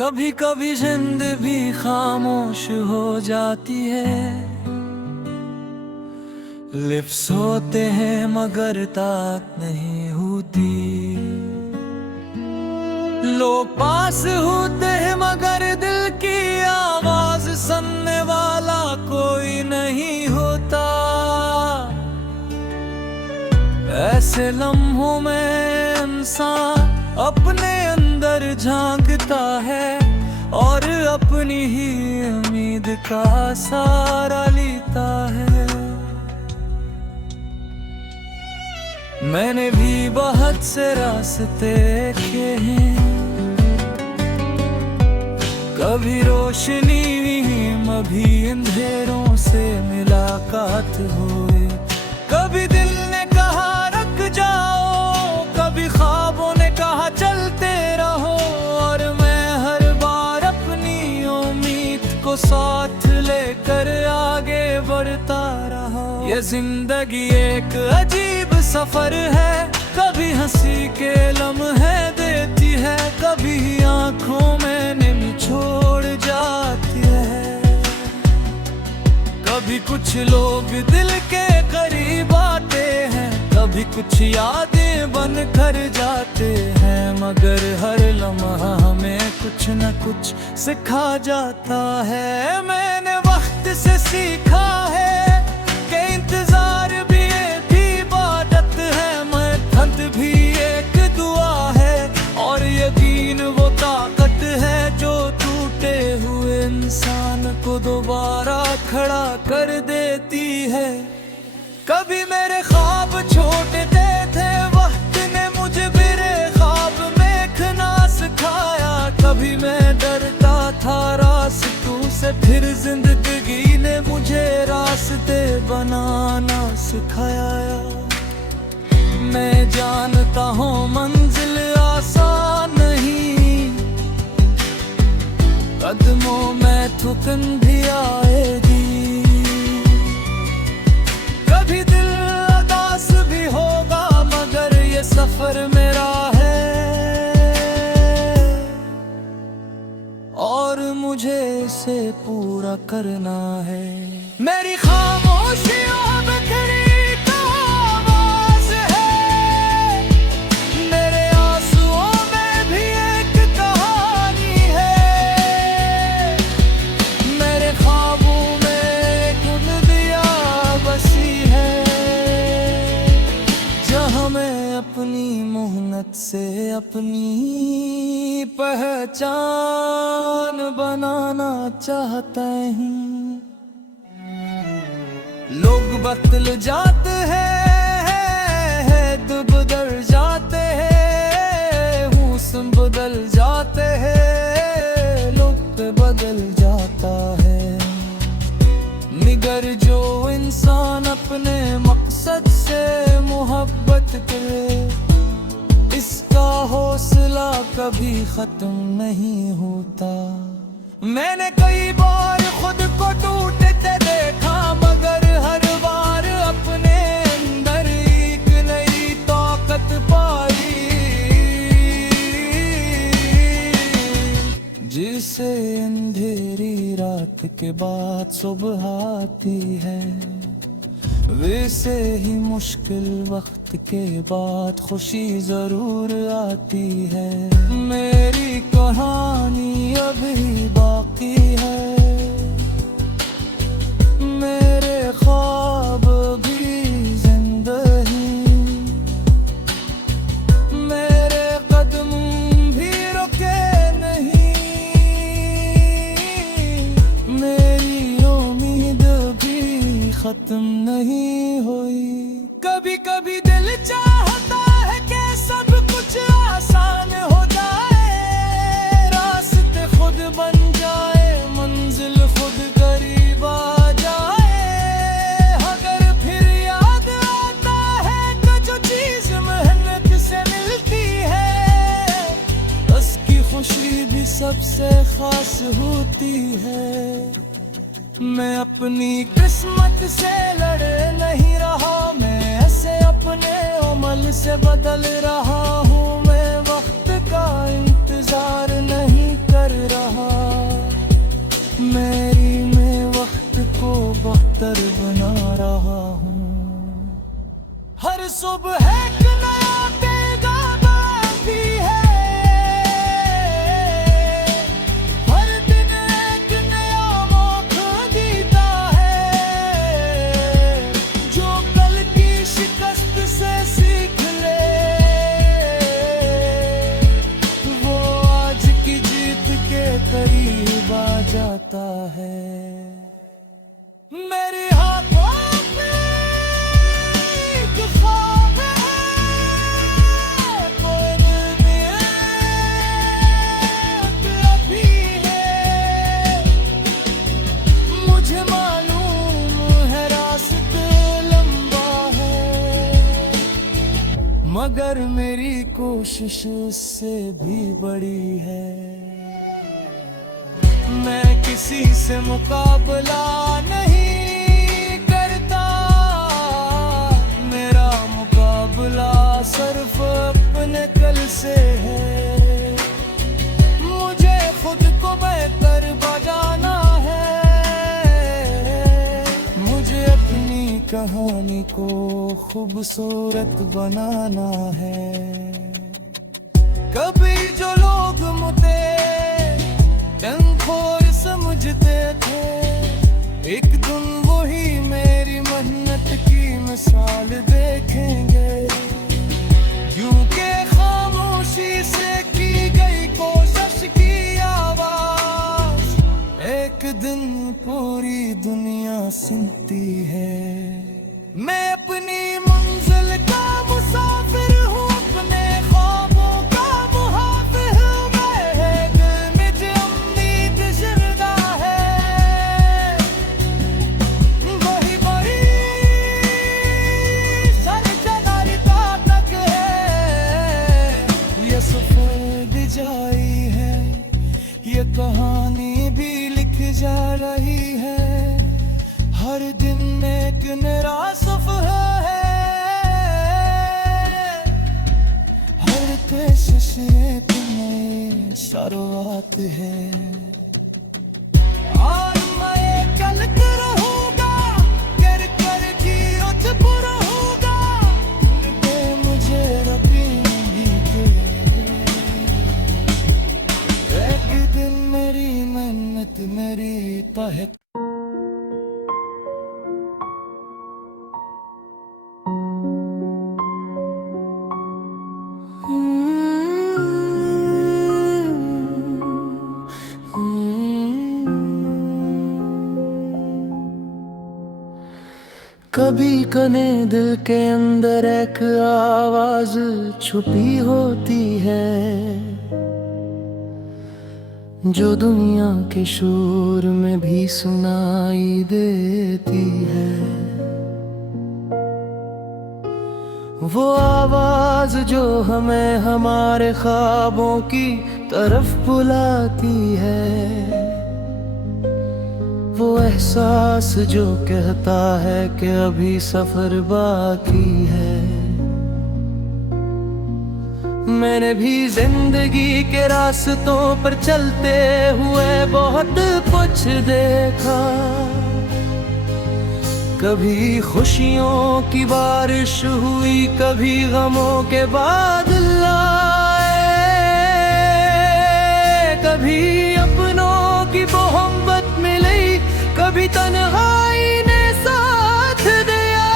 कभी कभी जिंद भी खामोश हो जाती है। लिप्स होते हैं मगर तात नहीं होती। लोग पास होते हैं मगर दिल की आवाज सुनने वाला कोई नहीं होता। ऐसे लम्हों में इंसान अपने अंदर झांकता है और अपनी ही उम्मीद का सहारा लेता है। मैंने भी बहुत से रास्ते देखे हैं, कभी रोशनी कभी अंधेरों से मुलाकात हुए। कभी दिल ने कहा रुक जाओ, कभी ख्वाबों ने कहा चलते रहो, और मैं हर बार अपनी उम्मीद को साथ लेकर आगे बढ़ता रहा। ये जिंदगी एक अजीब सफर है, कभी हंसी के लम्हे देती है, कभी आंखों में निचोड़ जाती है। कभी कुछ लोग दिल के करीब आते हैं, कभी कुछ यादें बन कर जाते हैं, मगर हर लम्हा हमें कुछ न कुछ सिखा जाता है। मैंने वक्त से सीखा है कि इंतजार भी एक इबादत है, मेहनत भी एक दुआ है, और यकीन वो ताकत है जो टूटे हुए इंसान को दोबारा खड़ा कर देती है। कभी मेरे ख्वाब छोटे थे, वक्त ने मुझे मेरे ख्वाब में खना सिखाया। कभी मैं डरता था रास्तों से, फिर जिंदगी ने मुझे रास्ते बनाना सिखाया। मैं जानता हूँ मंजिल आसान नहीं, कदमों में थुकन भी आएगी। कभी दिल उदास भी होगा, मगर ये सफर मेरा है और मुझे इसे पूरा करना है। मेरी खामोशियों में खड़ी आवाज है, मेरे आंसुओं में भी एक कहानी है, मेरे ख्वाबों में एक दिया बसी है, जहाँ मैं अपनी मेहनत से अपनी पहचान बनाना चाहता हूँ। लोग बदल जाते हैं, तो बदल जाते हैं, हुस्न बदल जाते हैं, लोग बदल जाता है, मगर जो इंसान अपने मकसद से मोहब्बत करे, इसका हौसला कभी खत्म नहीं होता। मैंने कई बार खुद को टूटते देखा, मगर हर बार अपने अंदर एक नई ताकत पाई, जिसे अंधेरी रात के बाद सुबह आती है, वैसे ही मुश्किल वक्त के बाद खुशी जरूर आती है। मेरी कहानी अभी बाकी है, मेरे ख्वाब भी जिंदगी, मेरे कदम भी रुके नहीं, मेरी उम्मीद भी खत्म नहीं हुई। कभी कभी दिल चाहता है कि सब कुछ आसान हो जाए, रास्ते खुद बन जाए, मंजिल खुद करीब आ जाए, मगर फिर याद आता है कि जो चीज मेहनत से मिलती है, उसकी खुशी भी सबसे खास होती है। मैं अपनी किस्मत से लड़ नहीं रहा, मैं ऐसे अपने अमल से बदल रहा हूँ। मैं वक्त का इंतजार नहीं कर रहा, मेरी मैं वक्त को बेहतर बना रहा हूँ। हर सुबह एक नया पैगाम आती है, हर दिन एक नया मौका देता है। जो कल की शिकस्त से सीख ले, वो आज की जीत के करीब आ जाता है। मेरे हाथों में एक ख्वाब है, कोई दिल में अभी है। मुझे मालूम है रास्ता लंबा है, मगर मेरी कोशिश उससे भी बड़ी है। मैं किसी से मुकाबला नहीं करता, मेरा मुकाबला सिर्फ अपने कल से है। मुझे खुद को बेहतर बजाना है, मुझे अपनी कहानी को खूबसूरत बनाना है। कभी जो लोग मुझे डंखोर समझते थे, एक दिन वही मेरी मेहनत की मिसाल देखेंगे। यूं के खामोशी से की गई कोशिश की आवाज एक दिन पूरी दुनिया सुनती है। मैं अपनी मंजिल का मुसाफिर हूँ, अपने ख्वाबों का मुहाफिज हूँ। मैं दिल में जो उम्मीद जिंदा है, वही बड़ी सरजनारिता तक है। ये सफर भी जारी है, ये कहानी भी लिख जा रही है। हर दिन एक नया सफर है, हर कोशिश एक नई शुरुआत है। और मैं चलता रहूंगा, कर कर की उठ रहूंगा, के मुझे रखेंगी एक दिन मेरी मेहनत मेरी पहचान। कभी कने दिल के अंदर एक आवाज छुपी होती है, जो दुनिया के शोर में भी सुनाई देती है। वो आवाज जो हमें हमारे ख्वाबों की तरफ बुलाती है, वो एहसास जो कहता है कि अभी सफर बाकी है। मैंने भी जिंदगी के रास्तों पर चलते हुए बहुत कुछ देखा, कभी खुशियों की बारिश हुई, कभी गमों के बादल आए, कभी अपनों की मोहब्बत मिली, कभी तन्हाई ने साथ दिया।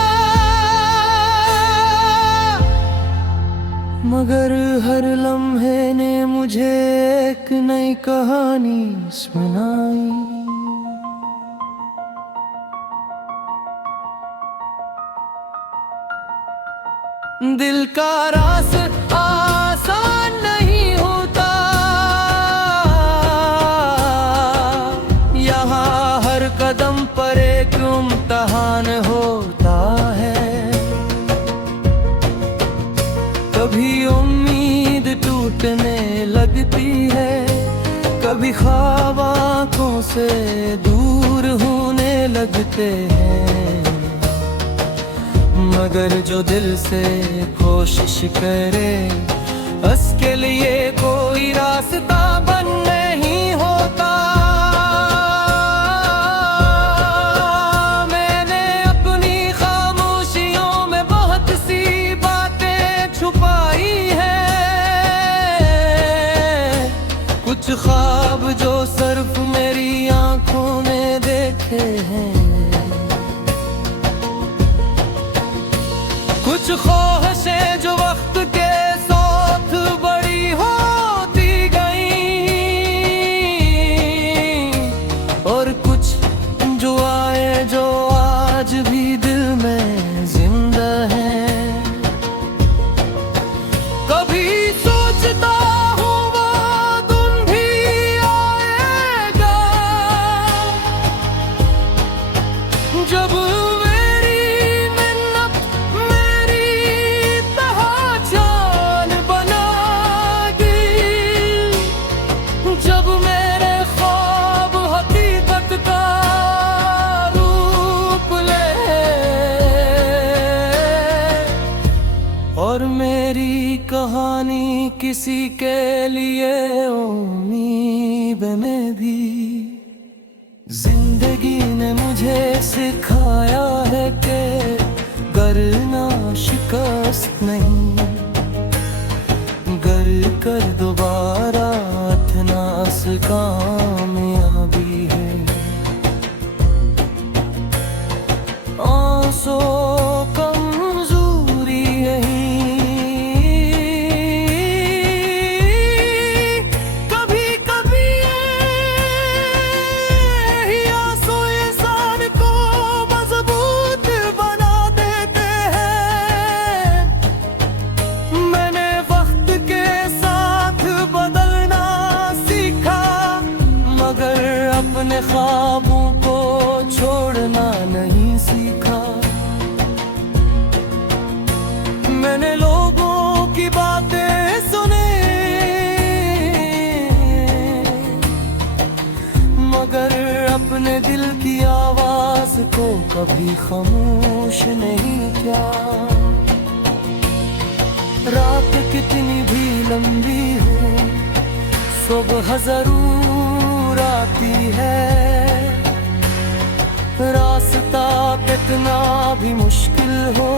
मगर हर लम्हे ने मुझे एक नई कहानी सुनाई। दिल का रास्ता आसान नहीं होता, यहाँ हर कदम पर एक इम्तिहान होता है। कभी उम्मीद टूटने लगती है, कभी ख्वाब आँखों से दूर होने लगते हैं। मगर जो दिल से कोशिश करे उसके लिए कोई रास्ता बंद नहीं होता। मैंने अपनी खामोशियों में बहुत सी बातें छुपाई है, कुछ ख्वाब जो सिर्फ मेरी आंखों ने देखे हैं, कुछ ख्वाहिशें जो वक्त के साथ बड़ी होती गई, और कुछ जो आए जो आज भी दिल में जिंदा है। कभी सोचता हूँ वो दिन भी आएगा जब जब मेरे ख्वाब हकीकत का रूप ले, और मेरी कहानी किसी के लिए उम्मीद में भी। जिंदगी ने मुझे सिखाया है कि करना शिकस्त नहीं, गर कर दोबारा अथनास कामयाबी है। आंसू कमजोरी यही, कभी कभी यही आंसू इंसान को मजबूत बना देते हैं। मैंने वक्त के साथ बदलना सीखा, मगर अपने ख्वाबों को छोड़ना नहीं सीखा। मैंने लोगों की बातें सुनी, मगर अपने दिल की आवाज को कभी खामोश नहीं किया। रात कितनी भी लंबी हो, सुबह जरूर आती है। रास्ता कितना भी मुश्किल हो,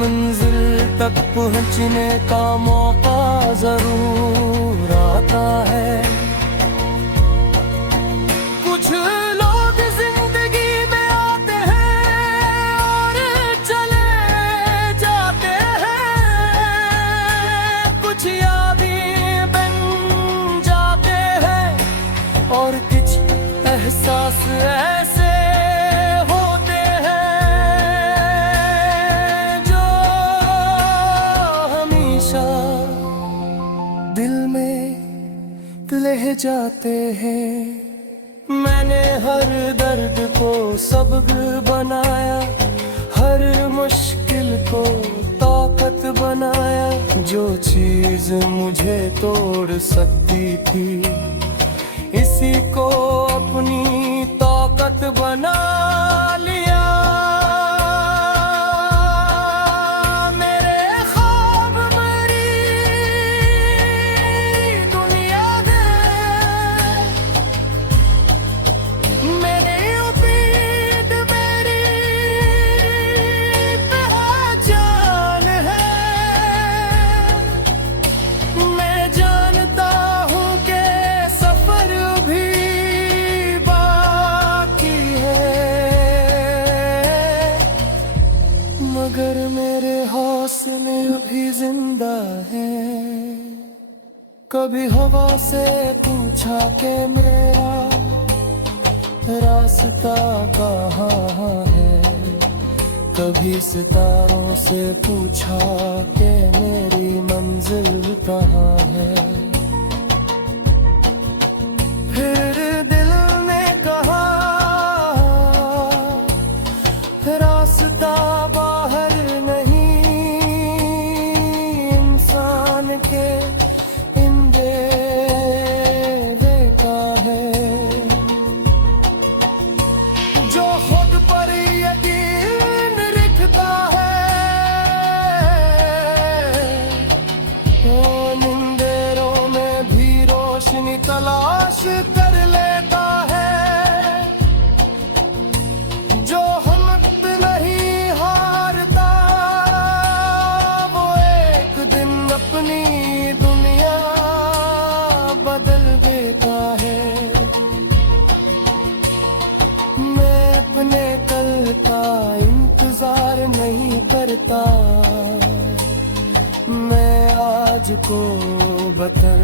मंजिल तक पहुंचने का मौका जरूर आता है। कुछ लोग जिंदगी में आते हैं और चले जाते हैं, कुछ यादें बन जाते हैं, और कुछ एहसास ऐसे होते हैं जो हमेशा दिल में रह जाते हैं। मैंने हर दर्द को सबक बनाया, हर मुश्किल को ताकत बनाया। जो चीज मुझे तोड़ सकती थी, इसी को अपनी ताकत बना लिया। मेरे ख्वाब मेरी दुनिया दे, मेरे उम्मीद मेरी पहचान है। मैं जानता हूँ कि सफर भी बाकी है, मगर मेरे हौसले अभी जिंदा हैं। कभी हवा से पूछा कि मेरा रास्ता कहाँ है, कभी सितारों से पूछा कि मेरी मंजिल कहाँ है। फिर दिल ने कहा रास्ता बाहर नहीं, इंसान के इंदेरे का है। जो खुद पर यकीन रखता है, वो होता मैं आज को बतर